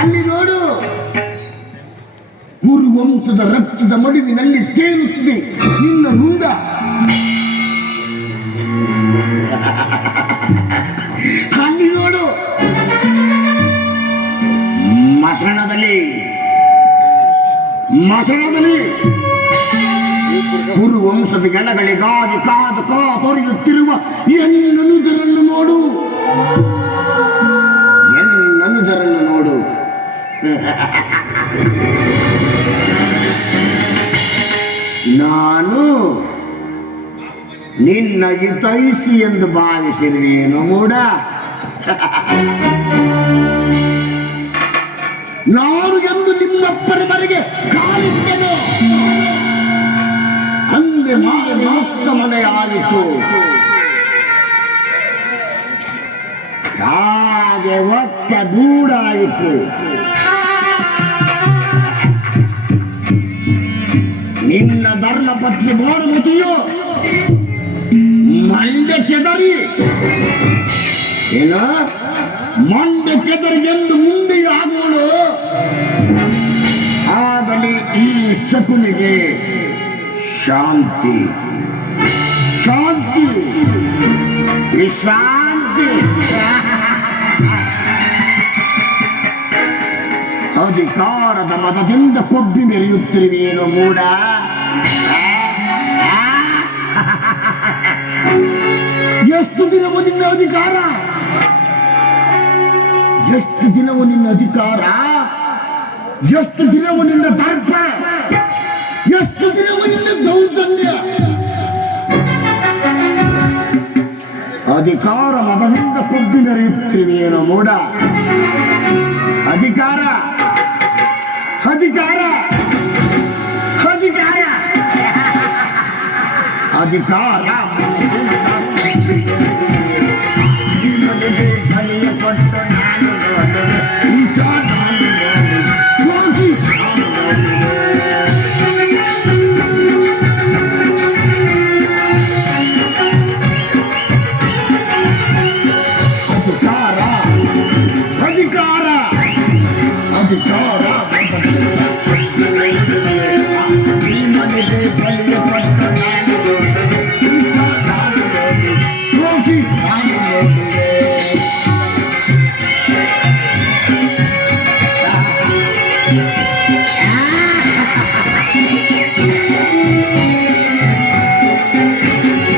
ಅಲ್ಲಿ ನೋಡು. ಕುರುವಂಶದ ರಕ್ತದ ಮಡುವಿನಲ್ಲಿ ತೇಲುತ್ತಿದೆ. ನಿನ್ನ ಮುಂದ. ಅಲ್ಲಿ ನೋಡು. ಮಸಣದಲ್ಲಿ. ಮಸಣದಲ್ಲಿ. ಕುರುವಂಶದ ಗೆಳಗಳಿಗಾಗಿ ಕಾದು ಕಾ ತೊರೆಯುತ್ತಿರುವ ನಾನು ನಿನ್ನ ಹಿತೈಸಿ ಎಂದು ಭಾವಿಸಿರುವೇನು ಮೂಡ. ನಾನು ಎಂದು ನಿಮ್ಮಪ್ಪನ ಮನೆಗೆ ಕಾಲಿಟ್ಟೆನು. ಅಂದೆ ಮಾತ್ರ ಮನೆ ಆಗಿತ್ತು ಹಾಗೆ ಒಕ್ಕ ಗೂಡಾಯಿತು ನಿನ್ನ ಧರ್ಮಪತ್ನಿ ಭಾನುಮತಿಯು ಮಂಡ್ಯ ಕೆದರಿ. ಏನ? ಮಂಡ್ಯ ಕೆದರಿ ಎಂದು ಮುಂದೆ ಆಗುವಳು. ಆಗಲಿ ಈ ಶಕುನಿಗೆ ಶಾಂತಿ. ಶಾಂತಿ. ವಿಶ್ರಾಂತಿ ಅಧಿಕಾರದ ಮತದಿಂದ ಕೊಬ್ಬಿ ಮೆರೆಯುತ್ತಿರುವೇನು ಮೂಡ ಎಷ್ಟು ದಿನವೂ ನಿನ್ನ ಅಧಿಕಾರ? ಎಷ್ಟು ದಿನವೂ ನಿನ್ನ ಅಧಿಕಾರ? ಎಷ್ಟು ದಿನವೂ ನಿನ್ನ ತರ್ಕ ಎಷ್ಟು ದಿನವೂ ನಿನ್ನ ದೌರ್ಜನ್ಯ? ಅಧಿಕಾರ ಮತದಿಂದ ಕೊಬ್ಬಿ ಮೆರೆಯುತ್ತಿರುವೇನು ಮೂಡ ಅಧಿಕಾರ? ಅಧಿಕಾರ ಅಧಿಕಾರ ಅಧಿಕಾರ Be money, they play,